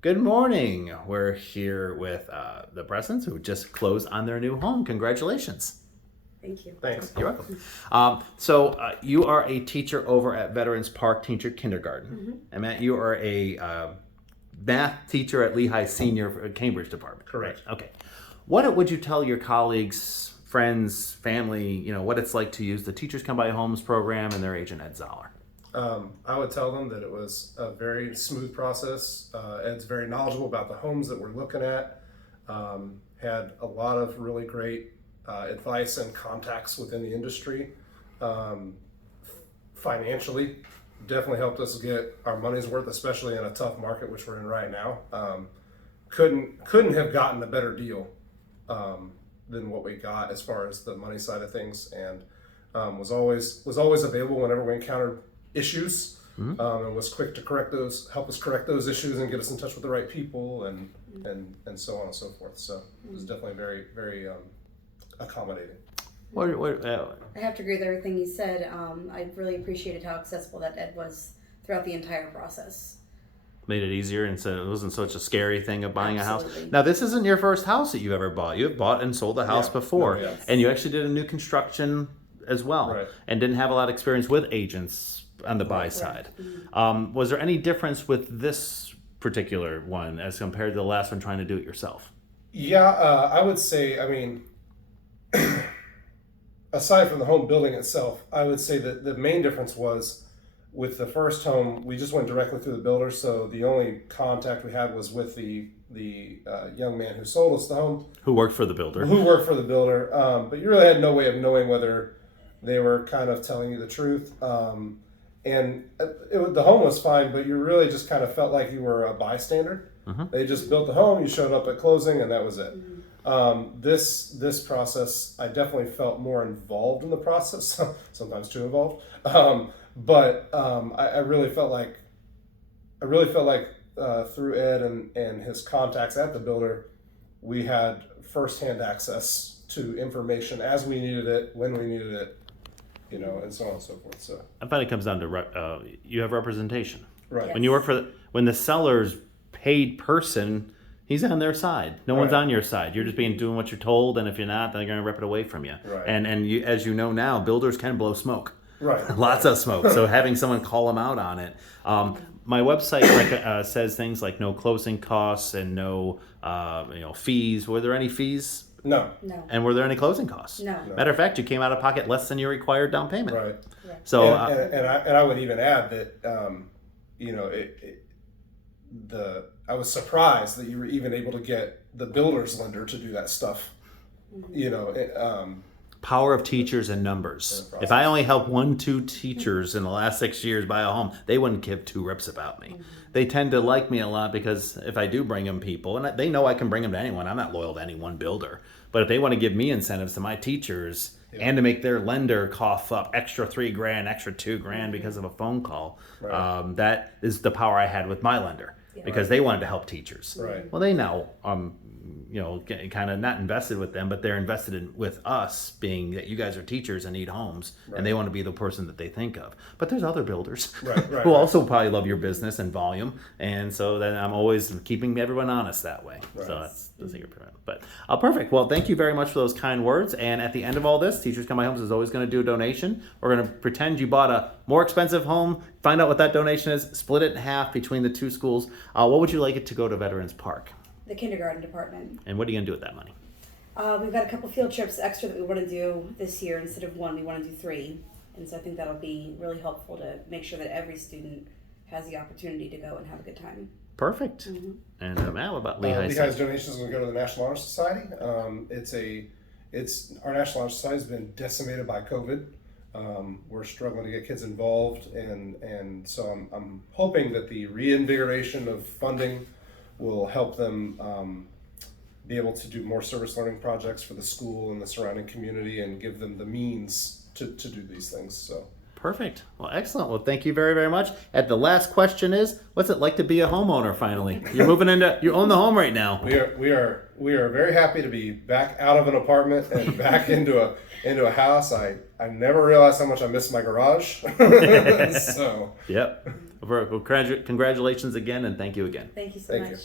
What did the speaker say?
Good morning. We're here with the Presents who just closed on their new home. Congratulations. Thank you. Thanks. You're welcome. So you are a teacher over at Veterans Park Teacher Kindergarten. And Matt, you are a math teacher at Lehigh Senior Cambridge Department. Correct. Okay. What would you tell your colleagues, friends, family, what it's like to use the Teachers Come By Homes program and their agent Ed Zoller? I would tell them that it was a very smooth process. Ed's very knowledgeable about the homes that we're looking at. Had a lot of really great advice and contacts within the industry. Financially, definitely helped us get our money's worth, especially in a tough market, which we're in right now. Couldn't have gotten a better deal than what we got as far as the money side of things, and was always available whenever we encountered issues, and was quick to help us correct those issues and get us in touch with the right people, and so on and so forth. So it was definitely very, very accommodating. I have to agree with everything you said. I really appreciated how accessible that Ed was throughout the entire process. Made it easier, and so it wasn't such a scary thing of buying a house. Absolutely. Now, this isn't your first house that you've ever bought. You've bought and sold a house Yeah. before, No, yes. and you actually did a new construction as well, Right. and didn't have a lot of experience with agents on the buy side. Was there any difference with this particular one as compared to the last one trying to do it yourself? Yeah, I would say, aside from the home building itself, I would say that the main difference was with the first home, we just went directly through the builder. So the only contact we had was with the young man who sold us the home, Who worked for the builder? who worked for the builder. But you really had no way of knowing whether they were kind of telling you the truth. The home was fine, but you really just kind of felt like you were a bystander. They just built the home, you showed up at closing, and that was it. This process, I definitely felt more involved in the process, sometimes too involved. I really felt like through Ed and his contacts at the builder, we had firsthand access to information as we needed it, when we needed it, and so on and so forth. So I find it comes down to you have representation. right. When you work when the seller's paid person, he's on their side. No one's Right. on your side. You're just doing what you're told, and if you're not, then they're going to rip it away from you. Right. And you, as you know now, builders can blow smoke. Right. Lots of smoke. So having someone call them out on it. My website says things like no closing costs and no fees. Were there any fees? No. No. And were there any closing costs? No. Matter of fact, you came out of pocket less than your required down payment. Right. So And I would even add that I was surprised that you were even able to get the builder's lender to do that stuff. Power of teachers and numbers. If I only helped 1-2 teachers in the last 6 years buy a home, they wouldn't give two rips about me. They tend to like me a lot because if I do bring them people, and they know I can bring them to anyone, I'm not loyal to any one builder. But if they want to give me incentives to my teachers and to make their lender cough up extra $3,000, extra $2,000 because of a phone call, that is the power I had with my lender because they wanted to help teachers. Right. Well, they know kind of not invested with them, but they're invested with us, being that you guys are teachers and need homes, and they want to be the person that they think of. But there's other builders who also probably love your business and volume, and so then I'm always keeping everyone honest that way. So that's the secret. But perfect. Well, thank you very much for those kind words. And at the end of all this, Teachers Come By Homes is always going to do a donation. We're going to pretend you bought a more expensive home, find out what that donation is, split it in half between the two schools. What would you like it to go to Veterans Park? The kindergarten department. And what are you going to do with that money? We've got a couple field trips extra that we want to do this year. Instead of 1, we want to do 3. And so I think that'll be really helpful to make sure that every student has the opportunity to go and have a good time. Perfect. And Matt, what about Lehigh? Lehigh's donations will go to the National Honor Society. Our National Honor Society has been decimated by COVID. We're struggling to get kids involved, and so I'm hoping that the reinvigoration of funding will help them be able to do more service learning projects for the school and the surrounding community, and give them the means to do these things. So. Perfect. Well, excellent. Well, thank you very, very much. And the last question is, what's it like to be a homeowner finally? You own the home right now. We are very happy to be back out of an apartment and back into a house. I never realized how much I missed my garage. So. Yep. Well, congratulations again, and thank you again. Thank you so Thank much. you.